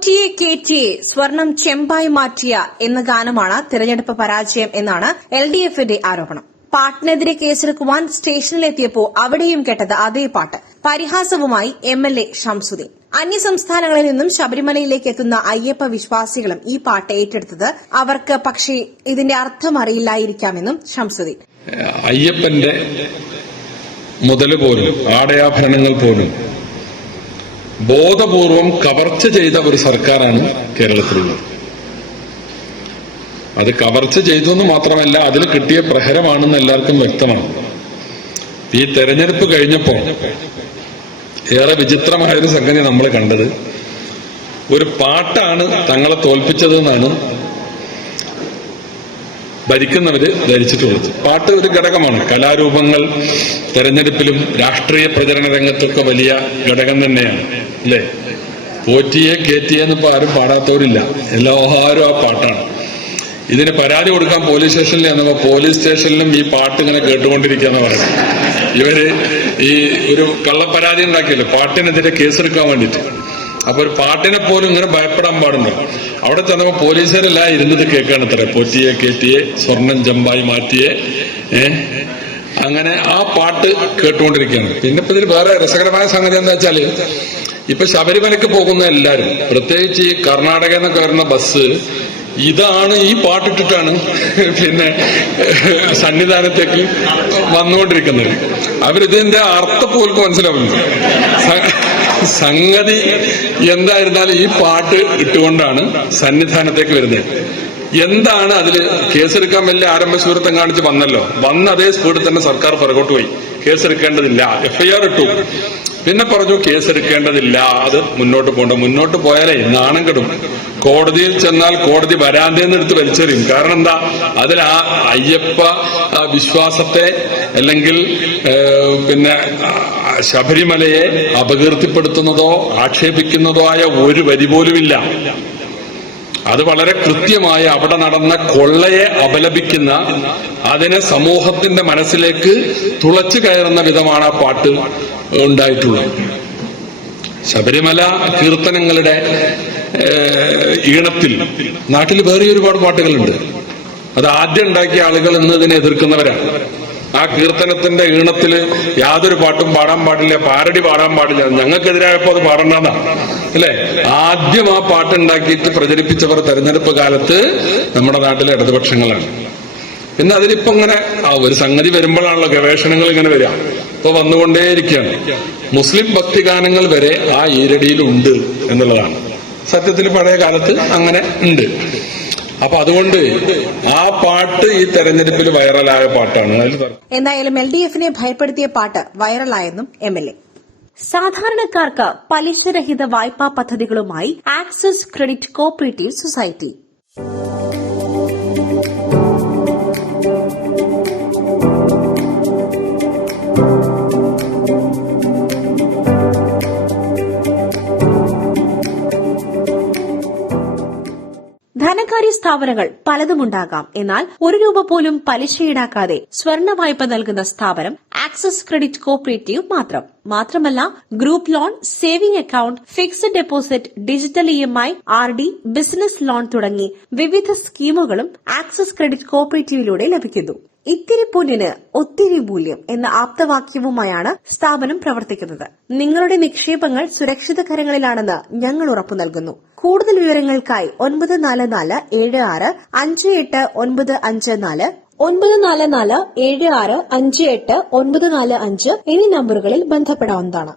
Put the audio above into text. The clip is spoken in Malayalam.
പോറ്റിയെ കേറ്റിയെ സ്വർണം ചെമ്പായി മാറ്റിയ എന്ന ഗാനമാണ് തിരഞ്ഞെടുപ്പ് പരാജയം എന്നാണ് LDFന്റെ ആരോപണം. പാട്ടിനെതിരെ കേസെടുക്കുവാൻ സ്റ്റേഷനിലെത്തിയപ്പോൾ അവിടെയും കേട്ടത് അതേ പാട്ട്. പരിഹാസവുമായി MLA ഷംസുദ്ദീൻ. അന്യസംസ്ഥാനങ്ങളിൽ നിന്നും ശബരിമലയിലേക്ക് എത്തുന്ന അയ്യപ്പ വിശ്വാസികളും ഈ പാട്ട് ഏറ്റെടുത്തത് അവർക്ക് പക്ഷേ ഇതിന്റെ അർത്ഥം അറിയില്ലായിരിക്കാമെന്നും ഷംസുദ്ദീൻ. അയ്യപ്പന്റെ മുതല് പോലും ആടയാഭരണങ്ങൾ പോലും ബോധപൂർവം കവർച്ച ചെയ്ത ഒരു സർക്കാരാണ് കേരളത്തിലുള്ളത്. അത് കവർച്ച ചെയ്തു എന്ന് മാത്രമല്ല, അതിൽ കിട്ടിയ പ്രഹരമാണെന്ന് എല്ലാവർക്കും വ്യക്തമാണ്. ഈ തെരഞ്ഞെടുപ്പ് കഴിഞ്ഞപ്പോൾ ഏറെ വിചിത്രമായൊരു സംഗതി നമ്മൾ കണ്ടത്, ഒരു പാട്ടാണ് തങ്ങളെ തോൽപ്പിച്ചതെന്നാണ് ഭരിക്കുന്നവര് ധരിച്ചിട്ടുള്ളത്. പാട്ട് ഒരു ഘടകമാണ്. കലാരൂപങ്ങൾ തെരഞ്ഞെടുപ്പിലും രാഷ്ട്രീയ പ്രചരണ രംഗത്തൊക്കെ വലിയ ഘടകം തന്നെയാണ്, അല്ലേ? പോറ്റിയെ കേറ്റിയെന്നിപ്പോ ആരും പാടാത്തവരില്ല, എല്ലാവരും ആ പാട്ടാണ്. ഇതിന് പരാതി കൊടുക്കാൻ പോലീസ് സ്റ്റേഷനിൽ ചെന്നപ്പോ പോലീസ് സ്റ്റേഷനിലും ഈ പാട്ട് ഇങ്ങനെ കേട്ടുകൊണ്ടിരിക്കുകയെന്ന് പറഞ്ഞു. ഇവര് ഈ ഒരു കള്ളപ്പരാതി ഉണ്ടാക്കിയല്ലോ പാട്ടിനെതിരെ കേസെടുക്കാൻ വേണ്ടിയിട്ട്. അപ്പൊ ഒരു പാട്ടിനെ പോലും ഇങ്ങനെ ഭയപ്പെടാൻ പാടുണ്ടോ? അവിടെ ചെന്നപ്പോ പോലീസുകാരെല്ലാം ഇരുന്നിട്ട് കേൾക്കാണ് ഇത്ര പോറ്റിയെ കേറ്റിയെ സ്വർണം ചെമ്പായി മാറ്റിയെ. അങ്ങനെ ആ പാട്ട് കേട്ടുകൊണ്ടിരിക്കുകയാണ്. പിന്നെ ഇപ്പൊ ഇതിൽ വേറെ രസകരമായ സംഗതി എന്താ വെച്ചാല്, ഇപ്പൊ ശബരിമലയ്ക്ക് പോകുന്ന എല്ലാവരും, പ്രത്യേകിച്ച് ഈ കർണാടക എന്നൊക്കെ വരുന്ന ബസ്, ഇതാണ് ഈ പാട്ടിട്ടിട്ടാണ് പിന്നെ സന്നിധാനത്തേക്ക് വന്നുകൊണ്ടിരിക്കുന്നത്. അവരിതിന്റെ അർത്ഥപ്പോൽക്ക് മനസ്സിലാവുന്നു. സംഗതി എന്തായിരുന്നാലും ഈ പാട്ട് ഇട്ടുകൊണ്ടാണ് സന്നിധാനത്തേക്ക് വരുന്നത്. എന്താണ് അതില് കേസെടുക്കാൻ വലിയ ആരംഭശൂരത്വം കാണിച്ച് വന്നല്ലോ, വന്ന അതേ സ്പീഡിൽ തന്നെ സർക്കാർ പുറകോട്ട് പോയി. കേസെടുക്കേണ്ടതില്ല, FIR ഇട്ടു. പിന്നെ പറഞ്ഞു കേസെടുക്കേണ്ടതില്ല, അത് മുന്നോട്ട് പോകണ്ട. മുന്നോട്ട് പോയാലേ നാണം കെടും. കോടതിയിൽ ചെന്നാൽ കോടതി വരാന്തേന്ന് എടുത്ത് വലിച്ചെറിയും. കാരണം എന്താ, അതിൽ ആ അയ്യപ്പ വിശ്വാസത്തെ അല്ലെങ്കിൽ പിന്നെ ശബരിമലയെ അപകീർത്തിപ്പെടുത്തുന്നതോ ആക്ഷേപിക്കുന്നതോ ആയ ഒരു വരി പോലുമില്ല. അത് വളരെ കൃത്യമായി അവിടെ നടന്ന കൊള്ളയെ അപലപിക്കുന്ന, അതിനെ സമൂഹത്തിന്റെ മനസ്സിലേക്ക് തുളച്ചു കയറുന്ന വിധമാണ് ആ പാട്ട് ഉണ്ടായിട്ടുള്ളത്. ശബരിമല കീർത്തനങ്ങളുടെ ഈണത്തിൽ നാട്ടിൽ വേറെ ഒരുപാട് പാട്ടുകളുണ്ട്. അത് ആദ്യം ഉണ്ടാക്കിയ ആളുകൾ ഇന്ന് ഇതിനെ എതിർക്കുന്നവരാണ്. ആ കീർത്തനത്തിന്റെ ഈണത്തിൽ യാതൊരു പാട്ടും പാടാൻ പാടില്ല, പാരടി പാടാൻ പാടില്ല. ഞങ്ങൾക്കെതിരായപ്പോ അത് പാടണ്ടെന്നാ, അല്ലെ? ആദ്യം ആ പാട്ടുണ്ടാക്കിയിട്ട് പ്രചരിപ്പിച്ചവർ തെരഞ്ഞെടുപ്പ് കാലത്ത് നമ്മുടെ നാട്ടിലെ ഇടതുപക്ഷങ്ങളാണ്. പിന്നെ അതിലിപ്പോ ഇങ്ങനെ ഒരു സംഗതി വരുമ്പോഴാണല്ലോ ഗവേഷണങ്ങൾ ഇങ്ങനെ വരിക. ഇപ്പൊ വന്നുകൊണ്ടേയിരിക്കുകയാണ്. മുസ്ലിം ഭക്തിഗാനങ്ങൾ വരെ ആ ഈരടിയിലുണ്ട് എന്നുള്ളതാണ് സത്യത്തിൽ. പഴയ കാലത്ത് അങ്ങനെ ഉണ്ട്. അപ്പൊ അതുകൊണ്ട് ആ പാട്ട് ഈ തെരഞ്ഞെടുപ്പിൽ വൈറലായ പാട്ടാണ്. എന്തായാലും LDFനെ ഭയപ്പെടുത്തിയ പാട്ട് വൈറലായെന്നും MLA. സാധാരണക്കാർക്ക് പലിശരഹിത വായ്പാ പദ്ധതികളുമായി ആക്സിസ് ക്രെഡിറ്റ് കോഓപ്പറേറ്റീവ് സൊസൈറ്റി. ധനകാര്യ സ്ഥാപനങ്ങൾ പലതുമുണ്ടാകാം. എന്നാൽ ₹1 പോലും പലിശ ഈടാക്കാതെ സ്വർണ്ണ വായ്പ നൽകുന്ന സ്ഥാപനം ആക്സിസ് ക്രെഡിറ്റ് കോഓപ്പറേറ്റീവ് മാത്രം. മാത്രമല്ല, group loan, saving account, fixed deposit, digital EMI, RD, business loan തുടങ്ങി വിവിധ സ്കീമുകളും ആക്സിസ് ക്രെഡിറ്റ് കോഓപ്പറേറ്റീവിലൂടെ ലഭിക്കുന്നു. ഇത്തിരി പൊന്നിന് ഒത്തിരി മൂല്യം എന്ന ആപ്തവാക്യവുമായാണ് സ്ഥാപനം പ്രവർത്തിക്കുന്നത്. നിങ്ങളുടെ നിക്ഷേപങ്ങൾ സുരക്ഷിത കരങ്ങളിലാണെന്ന് ഞങ്ങൾ ഉറപ്പു നൽകുന്നു. കൂടുതൽ വിവരങ്ങൾക്കായി 9444785954, 9444785945 എന്നീ നമ്പറുകളിൽ ബന്ധപ്പെടാവുന്നതാണ്.